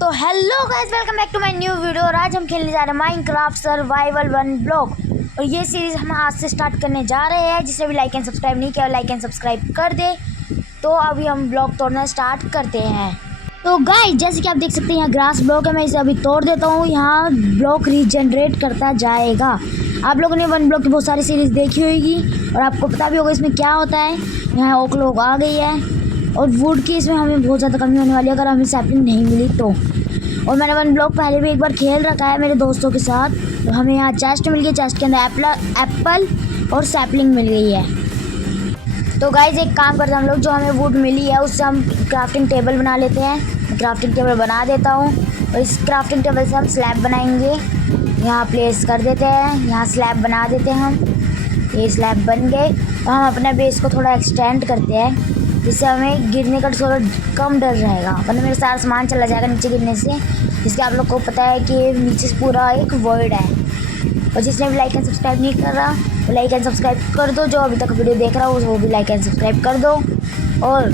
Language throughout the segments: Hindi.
तो hello guys, welcome back to my new video. और आज हम खेलने जा रहे हैं माइनक्राफ्ट सर्वाइवल 1 ब्लॉक। और ये सीरीज़ हम आज से स्टार्ट करने जा रहे हैं। जिसने भी लाइक एंड सब्सक्राइब नहीं किया, लाइक एंड सब्सक्राइब कर दे। तो अभी हम ब्लॉक तोड़ना स्टार्ट करते हैं। तो गाइस, जैसे कि आप देख सकते हैं यहाँ ग्रास ब्लॉक है। मैं इसे अभी तोड़ देता हूँ। यहाँ ब्लॉक रीजनरेट करता जाएगा। आप लोगों ने 1 ब्लॉक की बहुत सारी सीरीज़ देखी होगी और आपको पता भी होगा इसमें क्या होता है। यहाँ ओक लोग आ गई है और वुड की इसमें हमें बहुत ज़्यादा कमी होने वाली है अगर हमें सैपलिंग नहीं मिली तो। और मैंने 1 ब्लॉक पहले भी एक बार खेल रखा है मेरे दोस्तों के साथ। तो हमें यहाँ चेस्ट मिल गई, चेस्ट के अंदर एप्पल और सैपलिंग मिल गई है। तो गाइज एक काम करते हैं हम लोग, जो हमें वुड मिली है उससे हम क्राफ्टिंग टेबल बना लेते हैं। क्राफ्टिंग टेबल बना देता हूँ और इस क्राफ्टिंग टेबल से हम स्लैब बनाएंगे। यहाँ प्लेस कर देते हैं, यहाँ स्लैब बना देते हैं हम। ये स्लैब बन गए। तो हम अपने बेस को थोड़ा एक्सटेंड करते हैं जिससे हमें गिरने का थोड़ा कम डर रहेगा, वरना मेरा सारा सामान चला जाएगा नीचे गिरने से। जिसके आप लोग को पता है कि नीचे से पूरा एक वर्ल्ड है। और जिसने भी लाइक एंड सब्सक्राइब नहीं कर रहा वो लाइक एंड सब्सक्राइब कर दो। जो अभी तक वीडियो देख रहा हो वो भी लाइक एंड सब्सक्राइब कर दो। और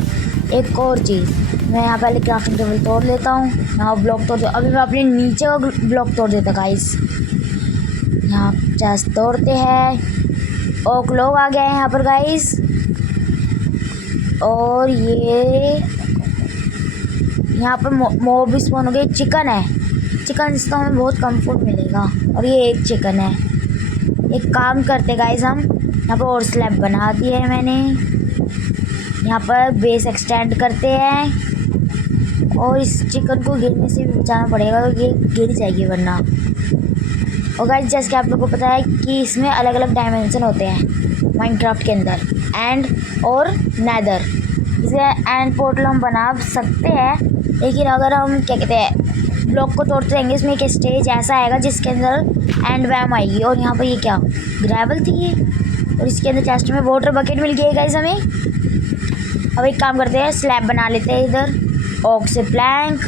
एक और चीज़, मैं यहाँ पहले क्राफ्टिंग टेबल तोड़ लेता हूँ। यहाँ ब्लॉक तोड़ दो। अभी मैं अपने नीचे का ब्लॉक तोड़ देता गाइस। यहाँ चेस्ट तोड़ते हैं। ओक लोग आ गए हैं यहाँ पर गाइस। और ये यहाँ पर मोब भी स्पॉन हो गई। चिकन है, चिकन इसका हमें बहुत कम फूड मिलेगा। और ये एक चिकन है। एक काम करते गाइस, हम यहाँ पर और स्लैब बना दिए है मैंने। यहाँ पर बेस एक्सटेंड करते हैं और इस चिकन को गिरने से भी बचाना पड़ेगा, तो ये गिर जाएगी वरना। और गाइस जैसे कि आप लोगों को पता है कि इसमें अलग अलग डायमेंशन होते हैं माइनक्राफ्ट के अंदर, एंड और नेदर। इसे एंड पोर्टल हम बना सकते हैं, लेकिन अगर हम क्या कहते हैं ब्लॉक को तोड़ते रहेंगे इसमें एक स्टेज ऐसा आएगा जिसके अंदर एंड वैम आएगी। और यहाँ पर ये क्या ग्रेवल थी ये, और इसके अंदर चेस्ट में वाटर बकेट मिल गई गाइस हमें। अब एक काम करते हैं, स्लैब बना लेते हैं इधर। ओक से प्लैंक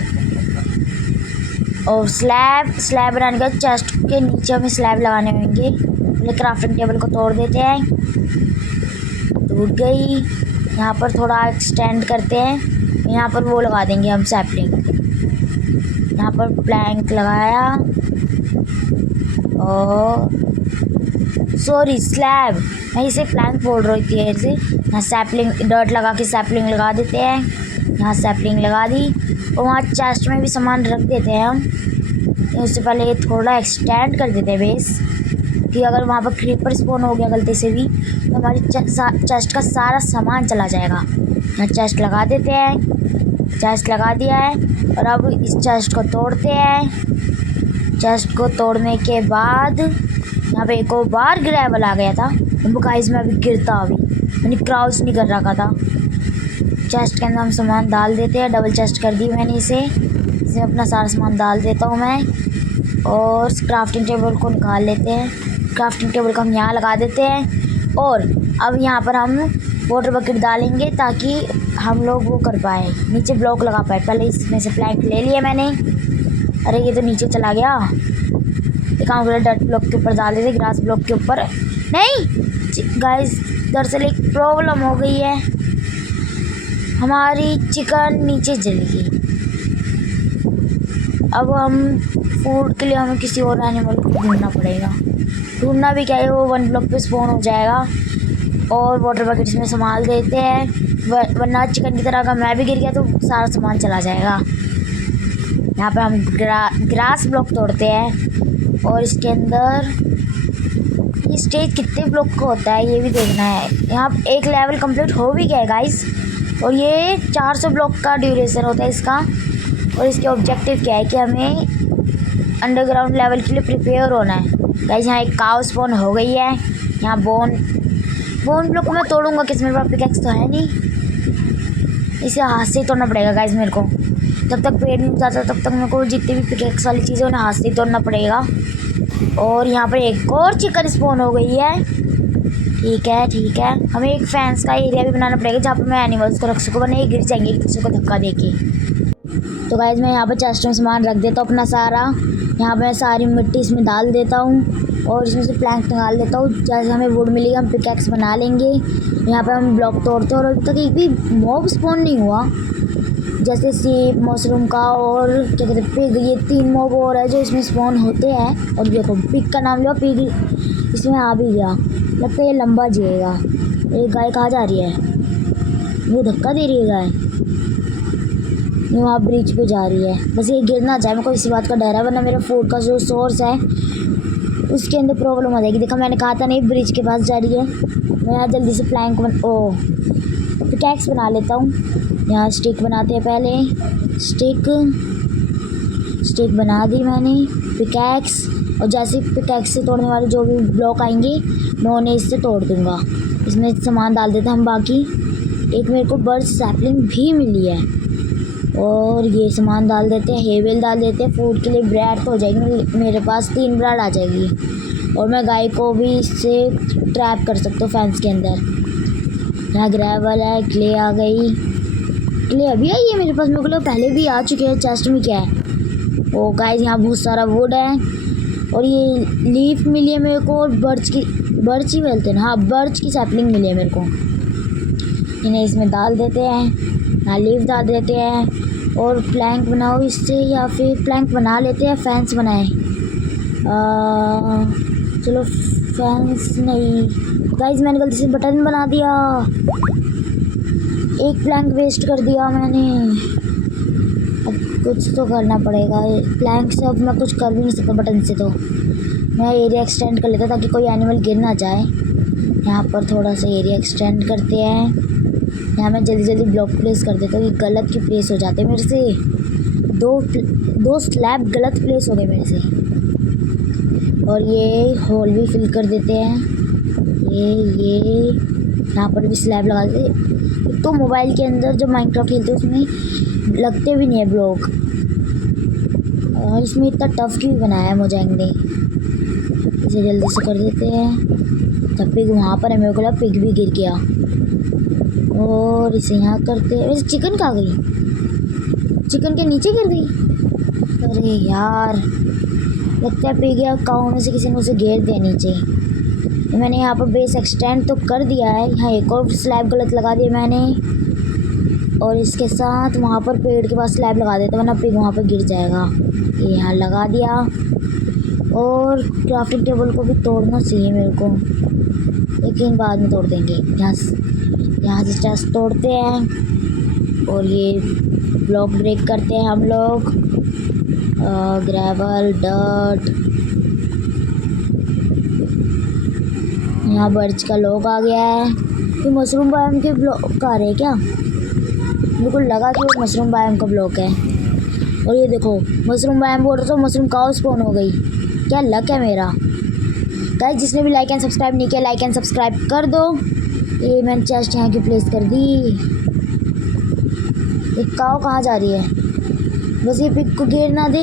और स्लैब बनाने का चेस्ट के नीचे हमें स्लैब लगाने होंगे। पहले क्राफ्टिंग टेबल को तोड़ देते हैं। टूट गई। यहाँ पर थोड़ा एक्सटेंड करते हैं। यहाँ पर वो लगा देंगे हम सैपलिंग। यहाँ पर प्लैंक लगाया और सॉरी स्लैब, मैं इसे प्लैंक बोल रही थी ऐसे। यहाँ सैपलिंग डर्ट लगा के सैपलिंग लगा देते हैं। यहाँ सैपलिंग लगा दी और वहाँ चेस्ट में भी सामान रख देते हैं हम। उससे पहले ये थोड़ा एक्सटेंड कर देते हैं बेस, कि अगर वहाँ पर क्रीपर स्पॉन हो गया गलती से भी तो हमारी चेस्ट का सारा सामान चला जाएगा। यहाँ चेस्ट लगा देते हैं। चेस्ट लगा दिया है और अब इस चेस्ट को तोड़ते हैं। चेस्ट को तोड़ने के बाद यहाँ पे एक और बार ग्रेवल आ गया था। तो गाइस मैं अभी गिरता, अभी मैंने क्राउच नहीं कर रखा था। चेस्ट के अंदर हम सामान डाल देते हैं। डबल चेस्ट कर दी मैंने इसे। इसमें अपना सारा सामान डाल देता हूँ मैं। और क्राफ्टिंग टेबल को निकाल लेते हैं। क्राफ्टिंग टेबल को हम यहाँ लगा देते हैं। और अब यहाँ पर हम वाटर बकेट डालेंगे ताकि हम लोग वो कर पाए, नीचे ब्लॉक लगा पाए। पहले इसमें से प्लैंक ले लिया मैंने। अरे ये तो नीचे चला गया। एक काम करें, डर्ट ब्लॉक के ऊपर डाल देते, ग्रास ब्लॉक के ऊपर नहीं। गाइस दरअसल एक प्रॉब्लम हो गई है, हमारी चिकन नीचे जल गई। अब हम फूड के लिए हमें किसी और एनिमल को ढूंढना पड़ेगा। ढूंढना भी क्या है, वो 1 ब्लॉक पे स्पॉन हो जाएगा। और वाटर बकेट्स में संभाल देते हैं, वरना चिकन की तरह अगर मैं भी गिर गया तो सारा सामान चला जाएगा। यहाँ पे हम ग्रास ब्लॉक तोड़ते हैं और इसके अंदर ये स्टेज कितने ब्लॉक का होता है ये भी देखना है। यहाँ एक लेवल कंप्लीट हो भी गया है गाइस। और ये 400 ब्लॉक का ड्यूरेशन होता है इसका। और इसके ऑब्जेक्टिव क्या है कि हमें अंडरग्राउंड लेवल के लिए प्रिपेयर होना है गाइस। यहाँ एक काउ स्पॉन हो गई है। यहाँ बोन ब्लॉक को मैं तोड़ूंगा किस, मेरे पास पिकैक्स तो है नहीं, इसे हाथ से ही तोड़ना पड़ेगा गाइस मेरे को। जब तक पेड़ नहीं जाता तब तक मेरे को जितनी भी पिकैक्स वाली चीज़ें उन्हें हाथ से ही तोड़ना पड़ेगा। और यहाँ पर एक और चिकन स्पॉन हो गई है। ठीक है, हमें एक फैंस का एरिया भी बनाना पड़ेगा जहाँ पर मैं एनिमल्स को रख सकूँ, वरना ये गिर जाएंगे एक दूसरे को धक्का देके। तो गाइस मैं यहाँ पर चेस्ट में सामान रख देता हूँ अपना सारा। यहाँ पर मैं सारी मिट्टी इसमें डाल देता हूँ और इसमें से प्लैंक निकाल देता हूँ। जैसे हमें वुड मिलेगा हम पिकैक्स बना लेंगे। यहाँ पर हम ब्लॉक तोड़ते हैं और अभी तक एक भी मॉब स्पॉन नहीं हुआ। जैसे सीप, मशरूम का और क्या कहते हैं पिग, ये 3 मॉब और है जो इसमें स्पॉन होते हैं। और देखो पिग का नाम लो, पिग इसमें आ भी गया। लगता है ये लंबा जिएगा। एक गाय कहाँ जा रही है? वो धक्का दे रही है गाय। ये वहाँ ब्रिज पे जा रही है। बस ये गिर ना जाए, मेरे को इसी बात का डर है, वरना मेरा फूड का जो सोर्स है उसके अंदर प्रॉब्लम हो जाएगी। देखा मैंने कहा था नहीं, ब्रिज के पास जा रही है। मैं यहाँ जल्दी से प्लैंक पिकैक्स बना लेता हूँ। यहाँ स्टिक बनाते हैं पहले। स्टिक बना दी मैंने। पिकैक्स, और जैसे पिकैक्स से तोड़ने वाले जो भी ब्लॉक आएंगे मैं उन्हें इससे तोड़ दूँगा। इसमें सामान डाल देते हैं हम बाकी। एक मेरे को बर्ड सैपलिंग भी मिली है और ये सामान डाल देते हैं। हेवेल डाल देते हैं। फूड के लिए ब्रेड तो हो जाएगी, मेरे पास 3 ब्रेड आ जाएगी। और मैं गाय को भी इससे ट्रैप कर सकता हूँ फैंस के अंदर। यहाँ ग्रेवल है, क्ले आ गई। क्ले अभी आई है मेरे पास, मेरे को लगा पहले भी आ चुके हैं। चेस्ट में क्या है? ओ गाइस यहाँ बहुत सारा वुड है और ये लीफ मिली है मेरे को। और बर्च ही बोलते हैं ना, हाँ बर्च की सैपलिंग मिली है मेरे को। इन्हें इसमें डाल देते हैं। यहाँ लीफ डाल देते हैं और प्लैंक बनाओ इससे, या फिर प्लैंक बना लेते हैं। फैंस बनाए, चलो फैंस नहीं। गाइस मैंने गलती से बटन बना दिया, एक प्लैंक वेस्ट कर दिया मैंने। अब कुछ तो करना पड़ेगा। प्लैंक से अब मैं कुछ कर भी नहीं सकता बटन से, तो मैं एरिया एक्सटेंड कर लेता ताकि कोई एनिमल गिर ना जाए। यहाँ पर थोड़ा सा एरिया एक्सटेंड करते हैं। यहाँ मैं जल्दी ब्लॉक प्लेस कर देता हूँ। ये गलत की प्लेस हो जाते हैं मेरे से। दो स्लैब गलत प्लेस हो गए मेरे से। और ये होल भी फिल कर देते हैं। ये यहाँ पर भी स्लैब लगा देते। तो मोबाइल के अंदर जब माइनक्राफ्ट खेलते हैं उसमें लगते भी नहीं है ब्लॉक। और इसमें इतना टफ की भी बनाया है मोजांग ने। इसे जल्दी से कर देते हैं। तब पिग वहाँ पर है, मेरे को लगा पिग भी गिर गया। और इसे यहाँ करते हैं। वैसे चिकन कहाँ गई? चिकन के नीचे गिर गई। अरे यार, लगता है पिग या काऊ में से किसी ने उसे घेर दिया नीचे। तो मैंने यहाँ पर बेस एक्सटेंड तो कर दिया है। यहाँ एक और स्लैब गलत लगा दिया मैंने। और इसके साथ वहाँ पर पेड़ के पास स्लैब लगा देता, वरना पिग वहाँ पर गिर जाएगा। ये यहाँ लगा दिया। और क्राफ्टिंग टेबल को भी तोड़ना चाहिए मेरे को, लेकिन बाद में तोड़ देंगे। यहाँ से चेस्ट तोड़ते हैं और ये ब्लॉक ब्रेक करते हैं हम लोग। Gravel, dirt. यहाँ बर्च का लॉक आ गया है। ये मशरूम बायोम के ब्लॉक आ रहे हैं क्या? मेरे को लगा कि वो मशरूम बायोम का ब्लॉक है। और ये देखो मशरूम बायोम बोल रहा था, मशरूम काऊ स्पॉन हो गई। क्या लक है मेरा। गाइस जिसने भी लाइक एंड सब्सक्राइब नहीं किया, लाइक एंड सब्सक्राइब कर दो। ये मैंने चेस्ट यहाँ की प्लेस कर दी। एक काऊ कहाँ जा रही है? बस ये पिग को घेर ना दे।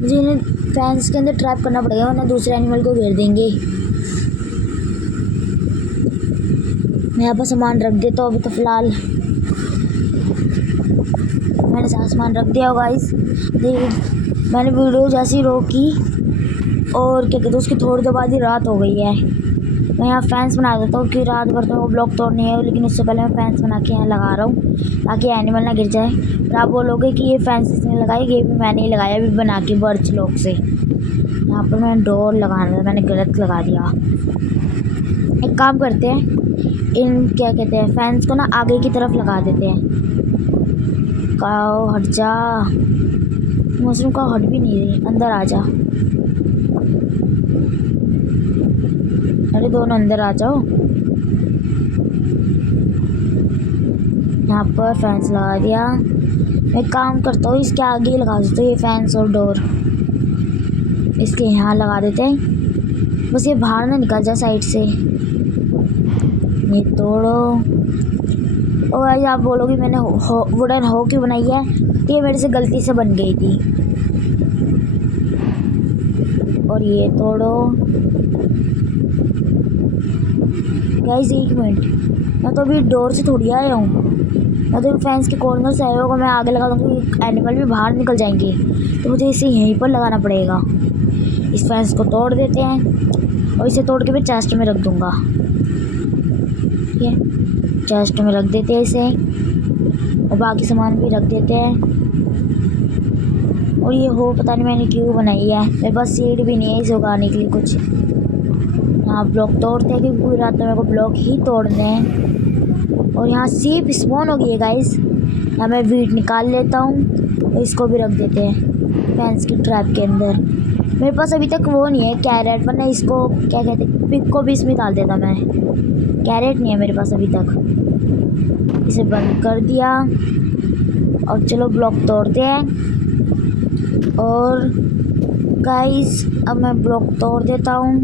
मुझे इन्हें फैंस के अंदर ट्रैप करना पड़ेगा, वरना दूसरे एनिमल को घेर देंगे। मैं यहाँ पर सामान रख देता हूँ अभी तो फ़िलहाल। मैंने सारा सामान रख दिया होगा। गाइस मैंने वीडियो जैसी रोकी और क्या कहते हैं उसकी थोड़ी देर बाद ही रात हो गई है। मैं यहाँ फैंस बना देता हूँ कि रात भर तो वो ब्लॉक तोड़नी है, लेकिन उससे पहले मैं फैंस बना के यहाँ लगा रहा हूँ ताकि एनिमल ना गिर जाए। और आप बोलोगे कि ये फैंस इसने लगाई, ये भी मैंने ही लगाया अभी बना के बर्च लॉक से। यहाँ पर मैंने डोर लगाना था, मैंने गलत लगा दिया। एक काम करते हैं, इन क्या कहते हैं फैंस को ना आगे की तरफ लगा देते हैं। काओ हट जा, मशरूम का हट भी नहीं रही, अंदर आ जा। अरे दोनों अंदर आ जाओ। यहाँ पर फैंस लगा दिया। मैं काम करता हूँ इसके आगे लगा देता हूँ ये फैंस और डोर। इसके यहाँ लगा देते हैं, बस ये बाहर ना निकल जाए साइड से। ये तोड़ो। और भाई आप बोलोगे मैंने वुडन हो क्यों बनाई है, तो ये मेरे से गलती से बन गई थी। और ये तोड़ो। गाइस एक मिनट, मैं तो अभी डोर से थोड़ी आया हूँ, मैं तो फैंस के कॉर्नर से आया होगा। मैं आगे लगा दूँगी, एनिमल भी बाहर निकल जाएंगे, तो मुझे इसे यहीं पर लगाना पड़ेगा। इस फैंस को तोड़ देते हैं और इसे तोड़ के मैं चेस्ट में रख दूँगा। ठीक है, चेस्ट में रख देते हैं इसे। और बाकी सामान भी रख देते हैं। और ये हो पता नहीं मैंने क्यों बनाई है, मेरे पास सीड भी नहीं है इसे उगाने के लिए कुछ। यहाँ ब्लॉक तोड़ते हैं क्योंकि पूरी रात में मेरे को ब्लॉक ही तोड़ने हैं। और यहाँ सीप स्पॉन हो गई है गाइस। यहाँ मैं वीट निकाल लेता हूँ और इसको भी रख देते हैं फैंस की ट्रैप के अंदर। मेरे पास अभी तक वो नहीं है कैरेट, वरना इसको क्या कहते हैं पिग को भी इसमें डाल देता मैं। कैरेट नहीं है मेरे पास अभी तक। इसे बंद कर दिया। अब चलो ब्लॉक तोड़ते हैं। और गाइस अब मैं ब्लॉक तोड़ देता हूँ।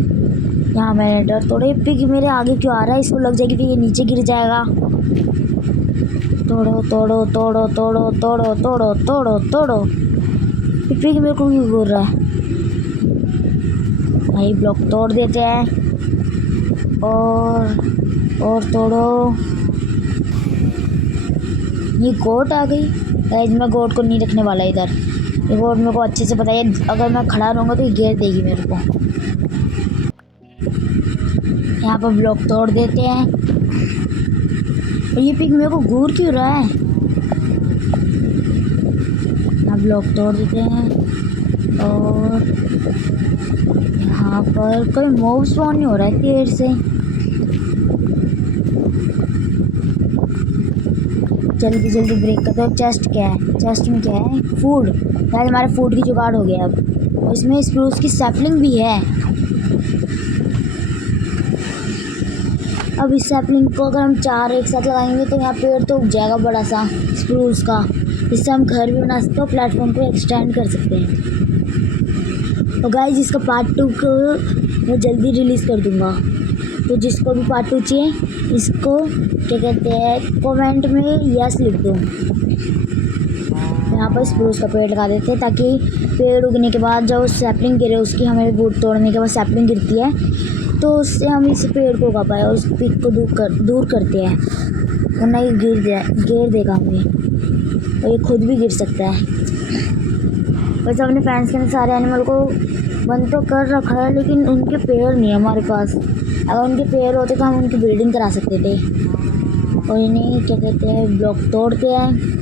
यहाँ मैंने डर तोड़े। पिग मेरे आगे क्यों आ रहा है, इसको लग जाएगी फिर ये नीचे गिर जाएगा। तोड़ो तोड़ो तोड़ो तोड़ो तोड़ो तोड़ो तोड़ो तोड़ो। पिग मेरे को क्यों घूर रहा है। भाई ब्लॉक तोड़ देते हैं। और तोड़ो। ये गोट आ गई। गाइस मैं गोट को नहीं रखने वाला इधर। ये गोट मेरे को अच्छे से पता है, अगर मैं खड़ा रहूँगा तो ये घेर देगी मेरे को। यहाँ पर ब्लॉक तोड़ देते हैं। और ये पिग मेरे को घूर क्यों रहा है। यहाँ ब्लॉक तोड़ देते हैं। और यहाँ पर कोई मूव स्पॉन नहीं हो रहा है देर से। जल्दी जल्दी ब्रेक कर दो। चेस्ट क्या है, चेस्ट में क्या है, फूड। यार हमारे फूड की जुगाड़ हो गया अब। और इसमें स्प्रूस की सैपलिंग भी है। अब इस सैपलिंग को अगर हम 4 एक साथ लगाएंगे तो यहाँ पेड़ तो उग जाएगा बड़ा सा स्प्रूस का, जिससे हम घर भी बना सकते हो, प्लेटफॉर्म को एक्सटेंड कर सकते हैं। तो गाइस इसका पार्ट 2 को मैं जल्दी रिलीज़ कर दूँगा। तो जिसको भी पार्ट 2 चाहिए इसको क्या कहते हैं कमेंट में यस लिख दो। यहाँ पर स्प्रूस का पेड़ लगा देते हैं ताकि पेड़ उगने के बाद जब सैपलिंग गिरे उसकी हमें वुड तोड़ने के बाद सैपलिंग गिरती है तो उससे हम इस पेड़ को उगा पाए और उस पिक को दूर करते हैं, वरना ये गिर देगा हमें और ये खुद भी गिर सकता है। वैसे अपने फैंस के सारे एनिमल को बंद तो कर रखा है लेकिन उनके पेड़ नहीं है हमारे पास। अगर उनके पेड़ होते तो हम उनकी ब्रीडिंग करा सकते थे। और इन्हें क्या कहते हैं ब्लॉक तोड़ते हैं।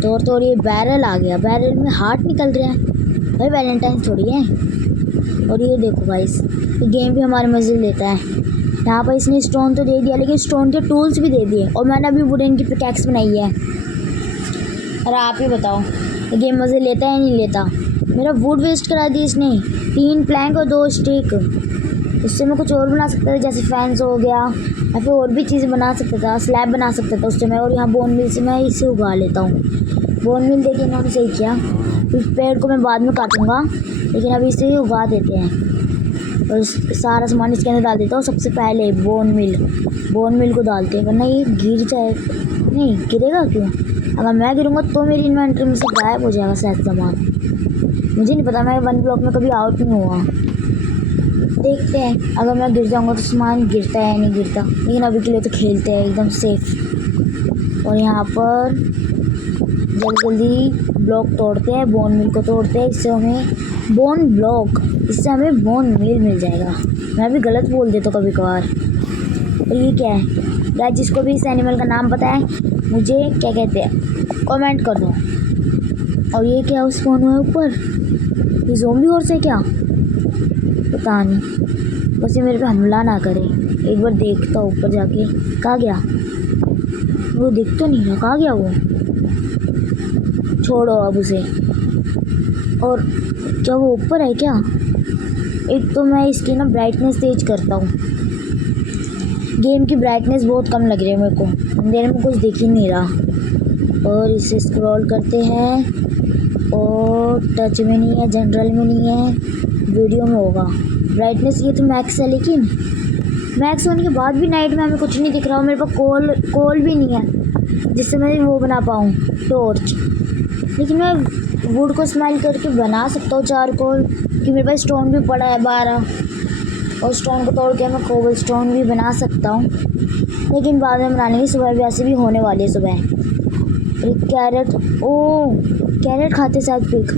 तोड़ ये बैरल आ गया। बैरल में हार्ट निकल रहे हैं। भाई वैलेंटाइन थोड़ी है। और ये देखो गाइस ये गेम भी हमारे मज़े लेता है। यहाँ पर इसने स्टोन तो दे दिया लेकिन स्टोन के टूल्स भी दे दिए। और मैंने अभी वुडन की पिकैक्स बनाई है। और आप ही बताओ ये गेम मज़े लेता है या नहीं लेता। मेरा वुड वेस्ट करा दिया इसने। 3 प्लैंक और 2 स्टिक। उससे मैं कुछ और बना सकता था जैसे फैंस हो गया या फिर और भी चीज़ें बना सकता था, स्लैब बना सकता था उससे मैं। और यहाँ बोन मिल से मैं इसे उगा लेता हूँ। बोन मिल देखिए इन्होंने सही किया। फिर पेड़ को मैं बाद में काटूँगा लेकिन अभी इसे उगा देते हैं। और सारा सामान इसके अंदर डाल देता हूँ। सबसे पहले बोन मिल को डालते हैं वरना ये गिर जाए। नहीं गिरेगा क्यों, अगर मैं गिरूँगा तो मेरी इन्वेंटरी में से गायब हो जाएगा शायद सामान। मुझे नहीं पता, मैं 1 ब्लॉक में कभी आउट नहीं हुआ। देखते हैं अगर मैं गिर जाऊँगा तो सामान गिरता है या नहीं गिरता। लेकिन अभी के लिए तो खेलते हैं एकदम सेफ। और यहाँ पर जल्दी ब्लॉक तोड़ते हैं, बोन मिल को तोड़ते हैं। इससे हमें इससे हमें बोन मिल जाएगा। मैं भी गलत बोल देता हूँ कभी कभार। और ये क्या है गाइस, जिसको भी इस एनिमल का नाम पता है मुझे क्या कहते हैं कमेंट कर दो। और ये क्या उस फोन हुआ ऊपर, ये ज़ोंबी हॉर्स है क्या, पता नहीं। बस ये मेरे पे हमला ना करे। एक बार देखता हूँ ऊपर जाके। कहाँ गया वो, दिख तो नहीं रहा। कहाँ गया वो, छोड़ो अब उसे। और क्या वो ऊपर है क्या। एक तो मैं इसकी ना ब्राइटनेस तेज करता हूँ। गेम की ब्राइटनेस बहुत कम लग रही है मेरे को, अंधेरे में कुछ दिख ही नहीं रहा। और इसे स्क्रॉल करते हैं और टच में नहीं है, जनरल में नहीं है, वीडियो में होगा। ब्राइटनेस ये तो मैक्स है लेकिन मैक्स होने के बाद भी नाइट में हमें कुछ नहीं दिख रहा। मेरे पास कोल भी नहीं है जिससे मैं वो बना पाऊँ टॉर्च। लेकिन मैं वुड को स्मेल करके बना सकता हूँ चारकोल, कि मेरे पास स्टोन भी पड़ा है 12 और स्टोन को तोड़ के मैं कोबल स्टोन भी बना सकता हूँ। लेकिन बाद में बनाने की सुबह वैसे भी होने वाली है सुबह। कैरेट, ओ कैरेट खाते शायद पिग।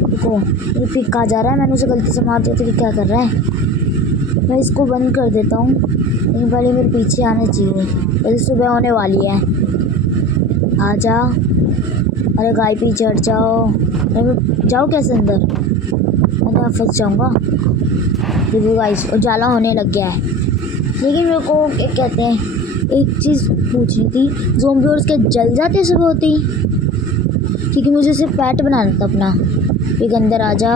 देखो ये पिग कहाँ जा रहा है, मैंने उसे गलती से मार दिया तो ये क्या कर रहा है। मैं इसको बंद कर देता हूँ लेकिन पहले मेरे पीछे आना चाहिए, वैसे सुबह होने वाली है। आ जा। अरे गाय पे चढ़ जाओ। अरे मैं जाओ कैसे अंदर? मैं तो फंस जाऊँगा। देखो गाइस उजाला होने लग गया है। लेकिन मेरे को क्या कहते हैं, एक चीज़ पूछनी थी, ज़ोंबी और उसके जल जाते सुबह होती? क्योंकि मुझे सिर्फ पैट बनाना था अपना। एक अंदर आ जा।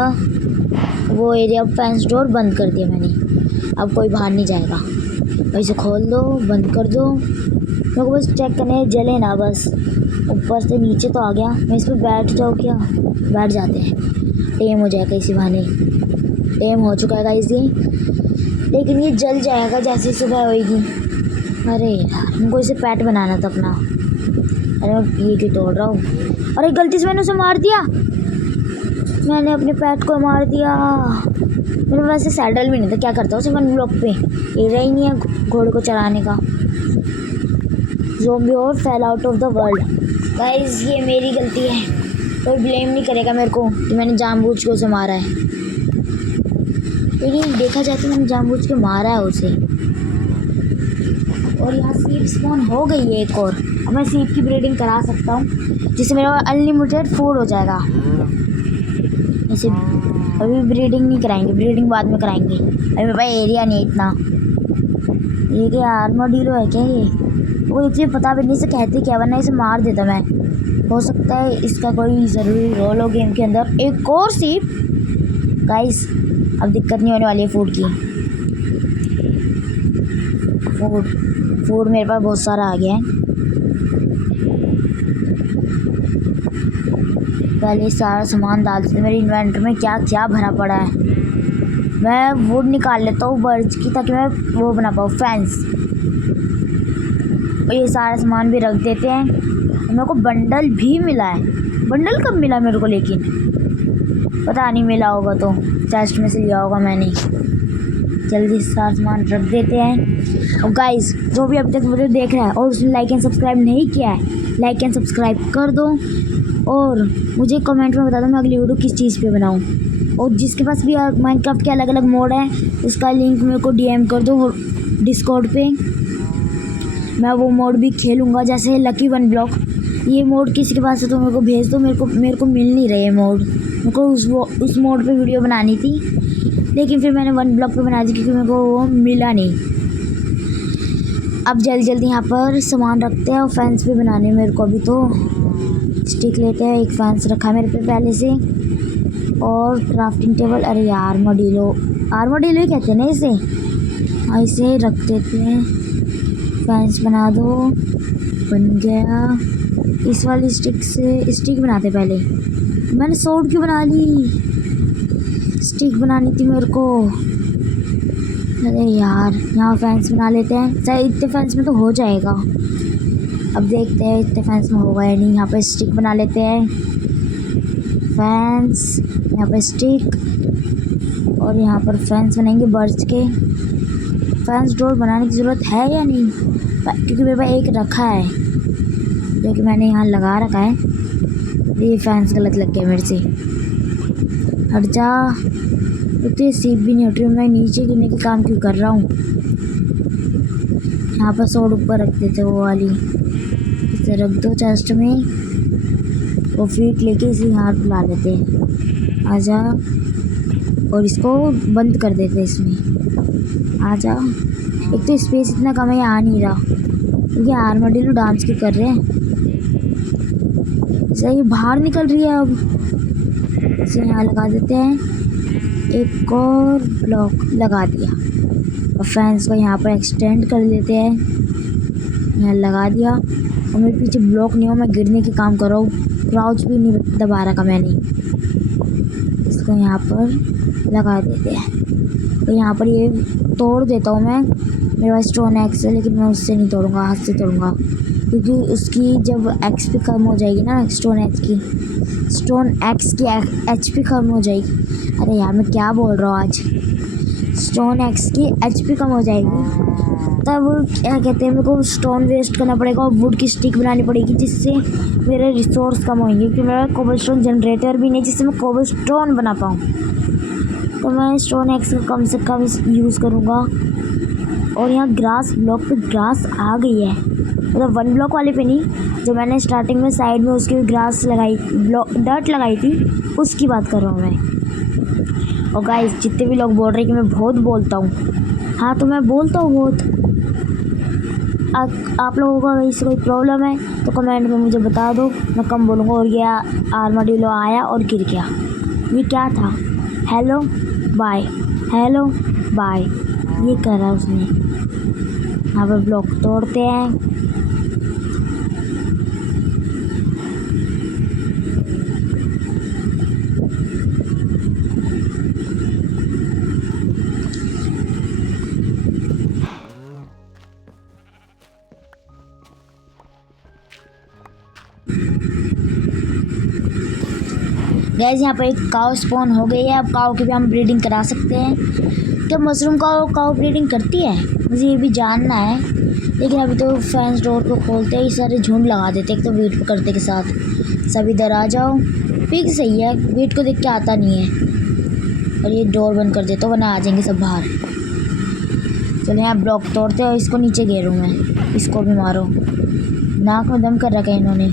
वो एरिया फेंस डोर बंद कर दिया मैंने, अब कोई बाहर नहीं जाएगा। वहीं से खोल दो, बंद कर दो। मेरे को बस चेक करने है जले ना बस। ऊपर से नीचे तो आ गया, मैं इस पर बैठ जाऊँ क्या? बैठ जाते हैं, टेम हो जाएगा इसी बहाने। टेम हो चुका है गाइस ये, लेकिन ये जल जाएगा जैसे ही सुबह होएगी। अरे यार हमको इसे पैट बनाना था अपना। अरे मैं ये क्यों तोड़ रहा हूँ? अरे गलती से मैंने उसे मार दिया। मैंने अपने पैट को मार दिया। मेरे वैसे सैडल भी नहीं था, क्या करता हूँ सिर्फ वन ब्लॉक पे एरिया ही नहीं है घोड़े को चलाने का। ज़ोंबी और fail out of the world. Guys ये मेरी गलती है, कोई ब्लेम नहीं करेगा मेरे को कि मैंने जानबूझ के उसे मारा है। लेकिन देखा जाए तो मैंने जानबूझ के मारा है उसे। और यहाँ सीप स्पॉन हो गई है एक और। अब मैं सीप की ब्रीडिंग करा सकता हूँ जिससे मेरा अनलिमिटेड फूड हो जाएगा। ऐसे अभी ब्रीडिंग नहीं कराएंगे, ब्रीडिंग बाद में कराएंगे। अभी मेरे पास एरिया नहीं है इतना। ये क्या आर्मोडीलो है क्या ये? वो इतनी पता भी नहीं से कहते क्या, वरना इसे मार देता मैं। हो सकता है इसका कोई ज़रूरी रोल हो गेम के अंदर। एक और सीप। गाइस अब दिक्कत नहीं होने वाली है फूड की। फूड मेरे पास बहुत सारा आ गया है। पहले सारा सामान डालते थे मेरे इन्वेंटर में, क्या क्या भरा पड़ा है। मैं वुड निकाल लेता हूँ बर्ड्स की, ताकि मैं वो बना पाऊँ फेंस। और ये सारा सामान भी रख देते हैं। मेरे को बंडल भी मिला है। बंडल कब मिला मेरे को? लेकिन पता नहीं, मिला होगा तो चेस्ट में से लिया होगा मैंने। जल्दी सारा सामान रख देते हैं। और गाइस जो भी अभी तक वीडियो देख रहा है और उसने लाइक एंड सब्सक्राइब नहीं किया है, लाइक एंड सब्सक्राइब कर दो। और मुझे कमेंट में बता दो मैं अगली वीडियो किस चीज़ पे बनाऊँ। और जिसके पास भी माइनक्राफ्ट के अलग अलग मोड है उसका लिंक मेरे को डीएम कर दो डिस्कॉर्ड पे। मैं वो मोड भी खेलूँगा, जैसे लकी वन ब्लॉक। ये मोड किसी के पास है तो मेरे को भेज दो। मेरे को मिल नहीं रहे मोड। मेरे को उस मोड पे वीडियो बनानी थी, लेकिन फिर मैंने वन ब्लॉक पे बना दी क्योंकि मेरे को वो मिला नहीं। अब जल्दी जल्दी यहाँ पर सामान रखते हैं और फैंस भी बनाने मेरे को। अभी तो स्टिक लेते हैं, एक फैंस रखा है मेरे पे पहले से। और क्राफ्टिंग टेबल, अरे यार आर्मोडीलो ही कहते हैं ना इसे। ऐसे रख देते हैं। फैंस बना दो, बन गया। इस वाली स्टिक से स्टिक बनाते पहले। मैंने सोड क्यों बना ली? स्टिक बनानी थी मेरे को। अरे यार यहाँ फैंस बना लेते हैं। चाहे इतने फैंस में तो हो जाएगा। अब देखते हैं इतने फैंस में होगा या नहीं। यहाँ पे स्टिक बना लेते हैं, फैंस, यहाँ पे स्टिक। और यहाँ पर फैंस बनाएंगे बर्ड्स के। फैंस डोर बनाने की ज़रूरत है या नहीं? क्योंकि मेरे पास एक रखा है जो कि मैंने यहाँ लगा रखा है। ये फैंस गलत लग गया मेरे से। हट जा। तो ये सीप भी नहीं हट रही। मैं नीचे गिरने के काम क्यों कर रहा हूँ? यहाँ पर सोड ऊपर रख देते वो वाली। इसे रख दो चेस्ट में। वो फीट लेके इसे यहाँ ला लेते हैं। आजा। और इसको बंद कर देते हैं इसमें। आजा। एक तो स्पेस इतना कम है, आ नहीं रहा क्योंकि आर्मोडीलो डांस क्यों कर रहे हैं। सही बाहर निकल रही है। अब इसे यहाँ लगा देते हैं। एक और ब्लॉक लगा दिया। और फैंस को यहाँ पर एक्सटेंड कर लेते हैं। यहाँ लगा दिया। और मेरे पीछे ब्लॉक नहीं हो, मैं गिरने के काम कर रहा हूँ। क्राउच भी नहीं दबा रखा मैंने। इसको यहाँ पर लगा देते हैं। तो यहाँ पर ये तोड़ देता हूँ मैं। मेरे पास स्टोन एक्स है, लेकिन मैं उससे नहीं तोड़ूँगा, हाथ से तोड़ूँगा। क्योंकि उसकी जब एक्सपी कम हो जाएगी ना, स्टोन एक्स की एचपी कम हो जाएगी। अरे यार मैं क्या बोल रहा हूँ आज। स्टोन एक्स की एचपी कम हो जाएगी, तब क्या कहते हैं, मेरे को स्टोन वेस्ट करना पड़ेगा और वुड की स्टिक बनानी पड़ेगी, जिससे मेरे रिसोर्स कम होंगे। क्योंकि मेरा कोबलस्टोन जनरेटर भी नहीं जिससे मैं कोबलस्टोन बना पाऊँ। तो मैं स्टोन एक्स का कम से कम यूज़ करूँगा। और यहाँ ग्रास ब्लॉक पे ग्रास आ गई है, मतलब वन ब्लॉक वाले पे नहीं, जो मैंने स्टार्टिंग में साइड में उसकी ग्रास लगाई, डर्ट लगाई थी, उसकी बात कर रहा हूँ मैं। और गाइस जितने भी लोग बोल रहे हैं कि मैं बहुत बोलता हूँ, हाँ तो मैं बोलता हूँ बहुत। आप लोगों को अगर इससे कोई प्रॉब्लम है तो कमेंट में मुझे बता दो, मैं कम बोलूँगा। और ये आर्माडिलो आया और गिर गया। ये क्या था? हेलो बाय, हेलो बाय, ये कर रहा है उसने। यहाँ पर ब्लॉक तोड़ते हैं। गैस यहाँ पर एक काऊ स्पॉन हो गई है। अब काऊ की भी हम ब्रीडिंग करा सकते हैं। क्या मशरूम काऊ ब्रीडिंग करती है? मुझे ये भी जानना है। लेकिन अभी तो फैंस डोर को खोलते ही सारे झुंड लगा देते, एक तो वेट पकड़ते के साथ। सब इधर आ जाओ। पिग सही है, वेट को देख के आता नहीं है। और ये डोर बंद कर देता हूँ वरना आ जाएंगे सब बाहर। चलो यहाँ ब्लॉक तोड़ते और इसको नीचे गिरूँ मैं। इसको भी मारो। नाक में दम कर रखा है इन्होंने।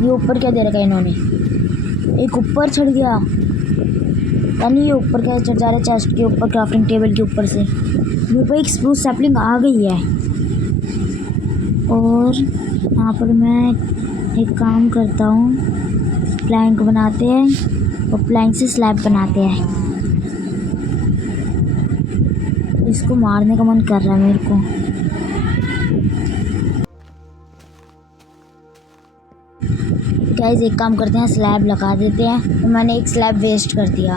ये ऊपर क्या दे रखा है इन्होंने? एक ऊपर चढ़ गया, यानी ये ऊपर क्या चढ़ जा रहा है? चेस्ट के ऊपर, क्राफ्टिंग टेबल के ऊपर से। मेरे पर एक स्प्रूस सैपलिंग आ गई है। और यहाँ पर मैं एक काम करता हूँ, प्लैंक बनाते हैं और प्लैंक से स्लैब बनाते हैं। इसको मारने का मन कर रहा है मेरे को। गाइस एक काम करते हैं, स्लैब लगा देते हैं। तो मैंने एक स्लैब वेस्ट कर दिया,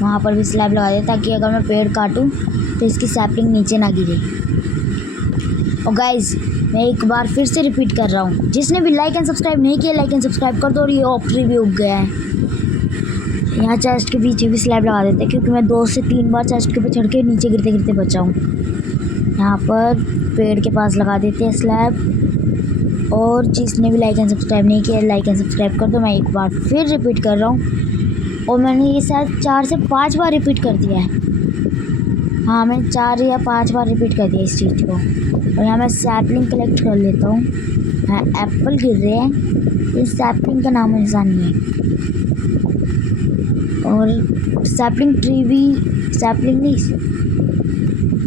वहाँ पर भी स्लैब लगा दिया ताकि अगर मैं पेड़ काटूँ तो इसकी सैपलिंग नीचे ना गिरे। और गाइस मैं एक बार फिर से रिपीट कर रहा हूँ, जिसने भी लाइक एंड सब्सक्राइब नहीं किया लाइक एंड सब्सक्राइब कर दो। और ये ऑक ट्री भी उग गया है। यहाँ चेस्ट के पीछे भी स्लैब लगा देते हैं क्योंकि मैं 2 से 3 बार चेस्ट के ऊपर चढ़ के नीचे गिरते गिरते बचा हूँ। यहाँ पर पेड़ के पास लगा देते हैं स्लैब। और जिसने भी लाइक एंड सब्सक्राइब नहीं किया लाइक एंड सब्सक्राइब कर दो। मैं एक बार फिर रिपीट कर रहा हूँ और मैंने ये शायद 4 से 5 बार रिपीट कर दिया है। हाँ मैंने 4 या 5 बार रिपीट कर दिया इस चीज़ को। और यहाँ मैं सैपलिंग कलेक्ट कर लेता हूँ। हाँ एप्पल गिर रहे हैं, इस सैपलिंग का नाम निशान नहीं है। और सैपलिंग ट्री भी, सैपलिंग नहीं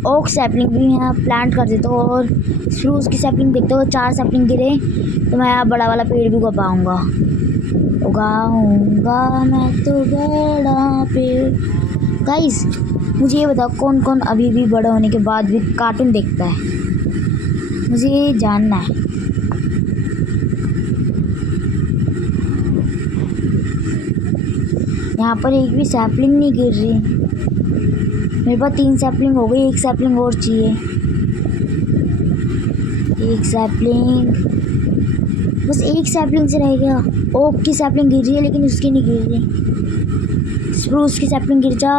ओक सैपलिंग भी यहाँ प्लांट कर देता हूँ। और स्प्रूस की सैपलिंग देखते हो, 4 सैपलिंग गिरे तो मैं यहाँ बड़ा वाला पेड़ भी उगाऊंगा मैं तो बड़ा पेड़। गाइस मुझे ये बताओ कौन कौन अभी भी बड़ा होने के बाद भी कार्टून देखता है? मुझे ये जानना है। यहाँ पर एक भी सैपलिंग नहीं गिर रही। मेरे पास 3 सैपलिंग हो गई, 1 सैपलिंग और चाहिए। 1 सैपलिंग, बस 1 सैपलिंग से रह गया। ओक की सैपलिंग गिर रही है लेकिन उसकी नहीं गिर रही। स्प्रूस की सैपलिंग गिर जा,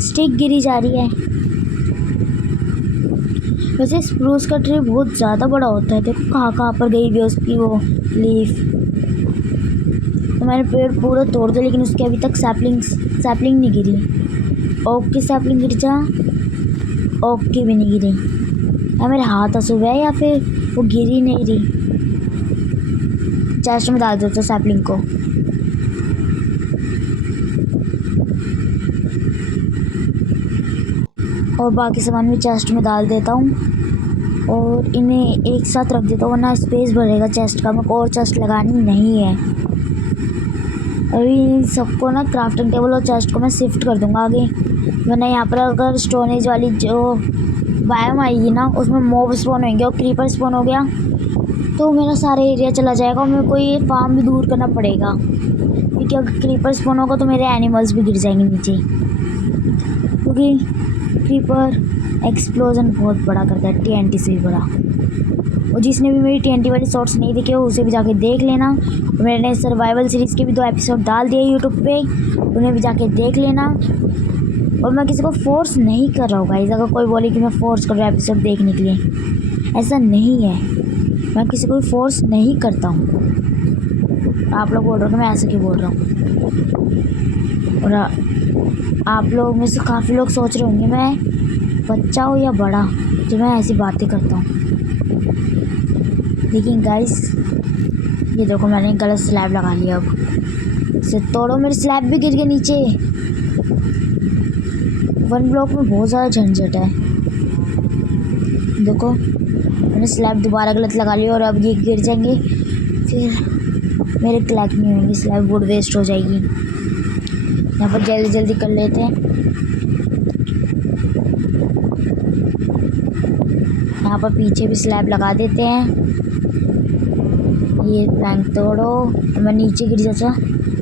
स्टिक गिरी जा रही है। वैसे स्प्रूस का ट्री बहुत ज़्यादा बड़ा होता है। देखो कहाँ कहाँ पर गई हुई है उसकी वो लीफ। तो मैंने पेड़ पूरा तोड़ दिया लेकिन उसकी अभी तक सैपलिंग नहीं गिरी। ओक की सैपलिंग गिर जा, ओक की भी नहीं गिरी। या मेरे हाथ अशुभ है या फिर वो गिरी नहीं रही। चेस्ट में डाल दो तो सैपलिंग को। और बाकी सामान भी चेस्ट में डाल देता हूँ और इन्हें एक साथ रख देता हूँ वरना स्पेस भरेगा चेस्ट का। मेरे को और चेस्ट लगानी नहीं है। अभी इन सबको ना क्राफ्टिंग टेबल और चेस्ट को मैं शिफ्ट कर दूँगा आगे, वरना यहाँ पर अगर स्टोनेज वाली जो बायोम आएगी ना उसमें मॉब स्पॉन होंगे और क्रीपर स्पॉन हो गया तो मेरा सारा एरिया चला जाएगा और मेरे को ये फार्म भी दूर करना पड़ेगा क्योंकि अगर क्रीपर स्पॉन होगा तो मेरे एनिमल्स भी गिर जाएंगे नीचे। क्योंकि क्रीपर एक्सप्लोजन बहुत बड़ा करता है, TNT से भी बड़ा। और जिसने भी मेरी TNT वाली शॉर्ट्स नहीं देखे हो उसे भी जाके देख लेना। और मैंने सर्वाइवल सीरीज़ के भी 2 एपिसोड डाल दिए यूट्यूब पे, उन्हें भी जाके देख लेना। और मैं किसी को फोर्स नहीं कर रहा हूँ गाइस। अगर कोई बोले कि मैं फोर्स कर रहा हूँ एपिसोड देखने के लिए, ऐसा नहीं है। मैं किसी को फोर्स नहीं करता हूँ। आप लोग बोल रहे हो कि मैं ऐसे क्यों बोल रहा हूँ। और आप लोग में से काफ़ी लोग सोच रहे होंगे मैं बच्चा हूँ या बड़ा जो मैं ऐसी बातें करता हूँ। लेकिन गाइस ये देखो मैंने गलत स्लैब लगा लिया। अब इसे तोड़ो, मेरे स्लैब भी गिर गए नीचे। वन ब्लॉक में बहुत ज़्यादा झंझट है। देखो मैंने स्लैब दोबारा गलत लगा लिया और अब ये गिर जाएंगे, फिर मेरे क्लैक नहीं होंगे, स्लैब वुड वेस्ट हो जाएगी। यहाँ पर जल्दी जल्दी कर लेते हैं। यहाँ पर पीछे भी स्लैब लगा देते हैं। ये प्लैंक तोड़ो। मैं नीचे गिर जाता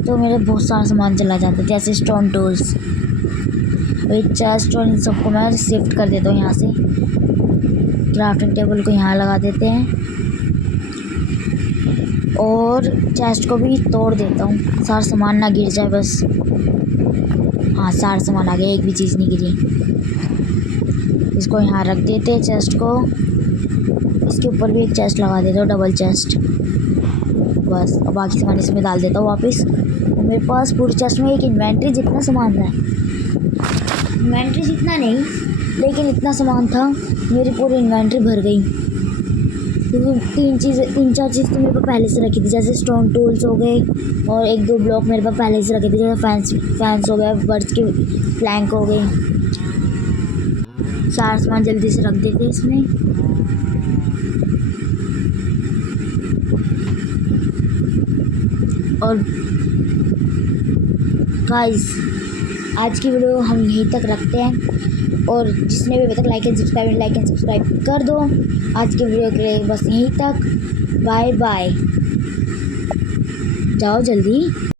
तो मेरा बहुत सारा सामान चला जाता, जैसे स्टोन टूल्स, वही चेस्ट और इन सबको मैं शिफ्ट कर देता हूँ यहाँ से। क्राफ्टिंग टेबल को यहाँ लगा देते हैं और चेस्ट को भी तोड़ देता हूँ, सारा सामान ना गिर जाए बस। हाँ सारा सामान आ गया, एक भी चीज़ नहीं गिरी। इसको यहाँ रख देते हैं चेस्ट को। इसके ऊपर भी एक चेस्ट लगा देता हूँ, डबल चेस्ट बस। और बाकी सामान इसमें डाल देता हूँ वापस। और मेरे पास पूरी चेस्ट में एक इन्वेंट्री जितना सामान है, इन्वेंट्री जितना नहीं लेकिन इतना सामान था, मेरी पूरी इन्वेंट्री भर गई। क्योंकि तीन चार चीज़ तो मेरे पास पहले से रखी थी, जैसे स्टोन टूल्स हो गए और एक दो ब्लॉक मेरे पास पहले से रखे थे, जैसे फैंस हो गए, बर्ड्स के प्लैंक हो गए। सारा सामान जल्दी से रख देते इसमें। और गाइस आज की वीडियो हम यहीं तक रखते हैं, और जिसने भी अभी तक लाइक एंड सब्सक्राइब कर दो। आज की वीडियो के लिए बस यहीं तक। बाय बाय, जाओ जल्दी।